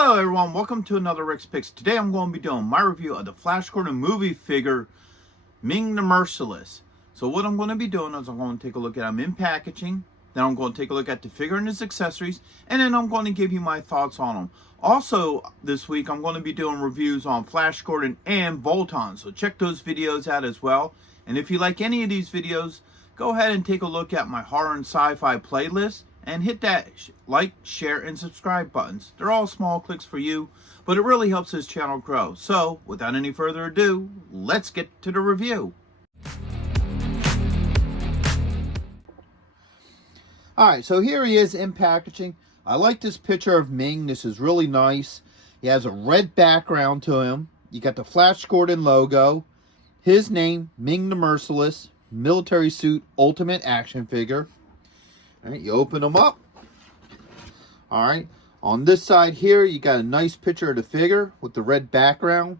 Hello everyone, welcome to another Rick's Picks. Today I'm going to be doing my review of the Flash Gordon movie figure, Ming the Merciless. So what I'm going to be doing is I'm going to take a look at him in packaging, then I'm going to take a look at the figure and his accessories, and then I'm going to give you my thoughts on him. Also, this week I'm going to be doing reviews on Flash Gordon and Volton, so check those videos out as well. And if you like any of these videos, go ahead and take a look at my horror and sci-fi playlist. And hit that like, share, and subscribe buttons. They're all small clicks for you, but it really helps this channel grow. So, without any further ado, let's get to the review. Alright, so here he is in packaging. I like this picture of Ming. This is really nice. He has a red background to him. You got the Flash Gordon logo. His name, Ming the Merciless. Military suit, ultimate action figure. All right, you open them up. All right, on this side here, you got a nice picture of the figure with the red background.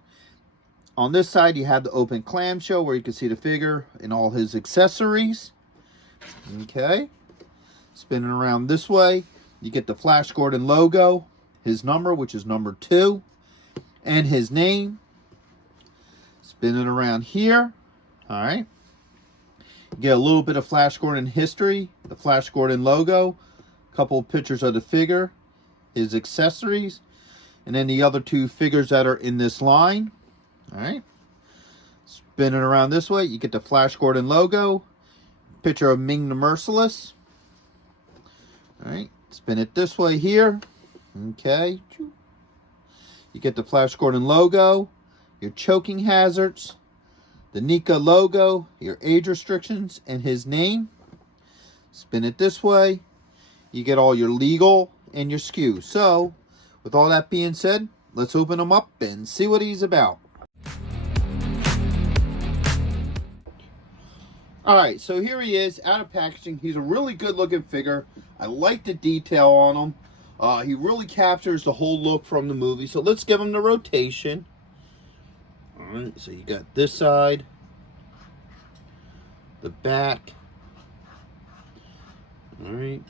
On this side, you have the open clamshell where you can see the figure and all his accessories. Okay, spinning around this way, you get the Flash Gordon logo, his number, which is number 2, and his name. Spinning around here. All right. You get a little bit of Flash Gordon history, the Flash Gordon logo, a couple of pictures of the figure, his accessories, and then the other 2 figures that are in this line. All right. Spinning around this way, you get the Flash Gordon logo, picture of Ming the Merciless. All right. Spin it this way here. Okay. You get the Flash Gordon logo, your choking hazards, the NECA logo, your age restrictions, and his name. Spin it this way. You get all your legal and your SKU. So, with all that being said, let's open him up and see what he's about. Alright, so here he is, out of packaging. He's a really good looking figure. I like the detail on him. He really captures the whole look from the movie. So let's give him the rotation. Alright, so you got this side, the back, alright,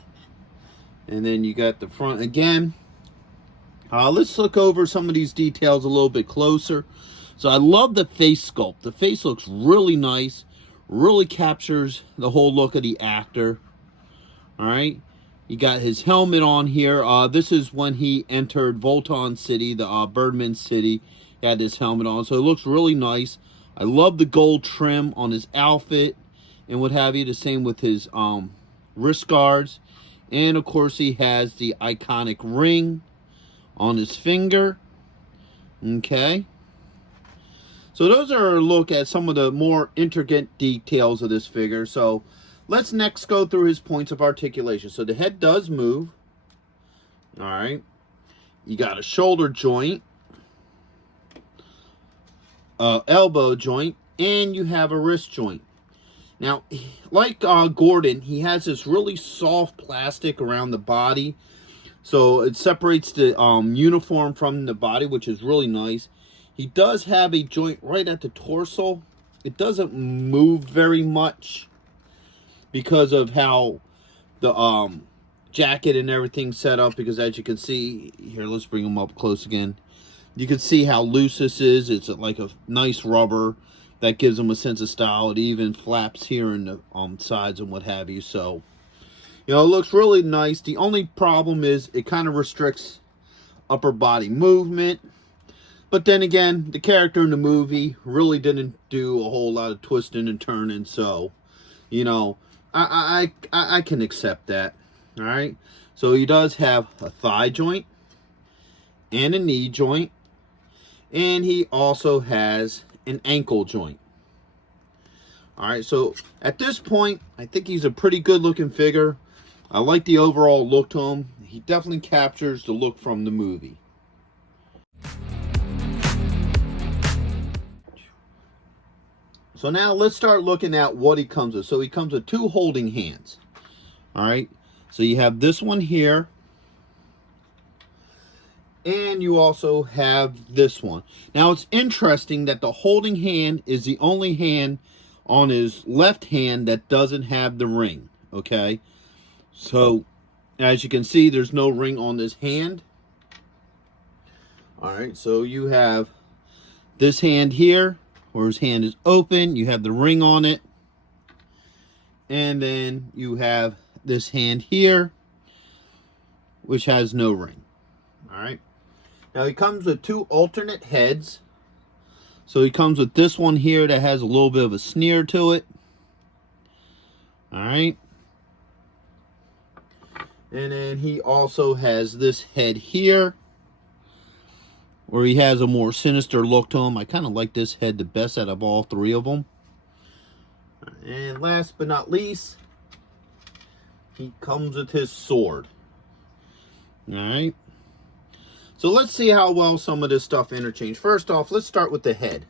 and then you got the front again. Let's look over some of these details a little bit closer. So I love the face sculpt. The face looks really nice, really captures the whole look of the actor. Alright, you got his helmet on here. This is when he entered Volton City, the Birdman City. He had this helmet on, so it looks really nice. I love the gold trim on his outfit and what have you. The same with his wrist guards. And, of course, he has the iconic ring on his finger. Okay. So those are a look at some of the more intricate details of this figure. So let's next go through his points of articulation. So the head does move. All right. You got a shoulder joint. Elbow joint, and you have a wrist joint. Now, like Gordon, he has this really soft plastic around the body, so it separates the uniform from the body, which is really nice. He does have a joint right at the torso. It doesn't move very much because of how the jacket and everything's set up, because as you can see here, let's bring him up close again. You can see how loose this is. It's like a nice rubber that gives them a sense of style. It even flaps here in the sides and what have you. So, you know, it looks really nice. The only problem is it kind of restricts upper body movement. But then again, the character in the movie really didn't do a whole lot of twisting and turning. So, you know, I can accept that. All right. So he does have a thigh joint and a knee joint. And he also has an ankle joint. Alright, so at this point, I think he's a pretty good looking figure. I like the overall look to him. He definitely captures the look from the movie. So now let's start looking at what he comes with. So he comes with 2 holding hands. Alright, so you have this one here. And you also have this one. Now, it's interesting that the holding hand is the only hand on his left hand that doesn't have the ring. Okay? So, as you can see, there's no ring on this hand. All right, so you have this hand here, where his hand is open. You have the ring on it. And then you have this hand here, which has no ring. All right. Now he comes with two alternate heads. So he comes with this one here that has a little bit of a sneer to it. All right. And then he also has this head here, where he has a more sinister look to him. I kind of like this head the best out of all three of them. And last but not least, he comes with his sword. All right. So let's see how well some of this stuff interchange. First off, let's start with the head.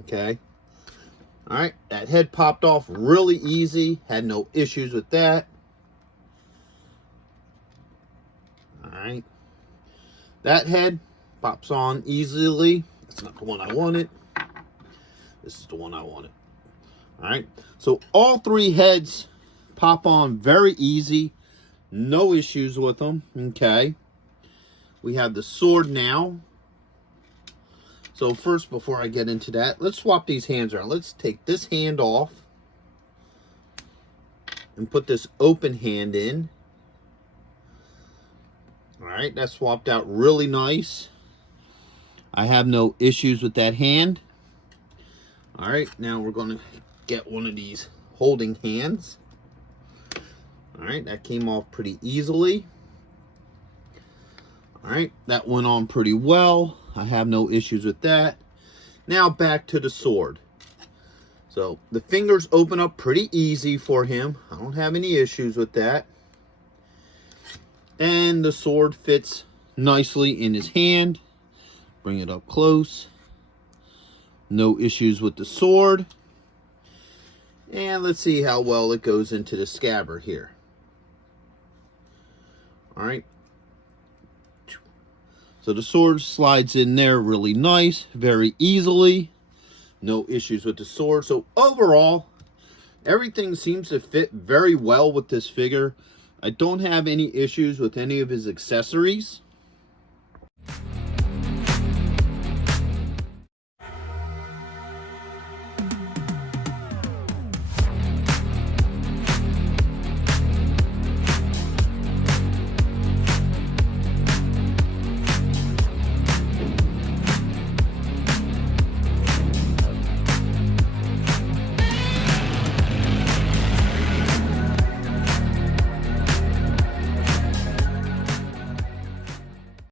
Okay. All right. That head popped off really easy. Had no issues with that. All right. That head pops on easily. That's not the one I wanted. This is the one I wanted. All right. So all three heads pop on very easy. No issues with them. Okay. We have the sword now. So first, before I get into that, let's swap these hands around. Let's take this hand off and put this open hand in. All right, that swapped out really nice. I have no issues with that hand. All right, now we're going to get one of these holding hands. All right, that came off pretty easily. All right, that went on pretty well. I have no issues with that. Now back to the sword. So the fingers open up pretty easy for him. I don't have any issues with that. And the sword fits nicely in his hand. Bring it up close. No issues with the sword. And let's see how well it goes into the scabbard here. All right. So the sword slides in there really nice, very easily. No issues with the sword. So overall, everything seems to fit very well with this figure. I don't have any issues with any of his accessories.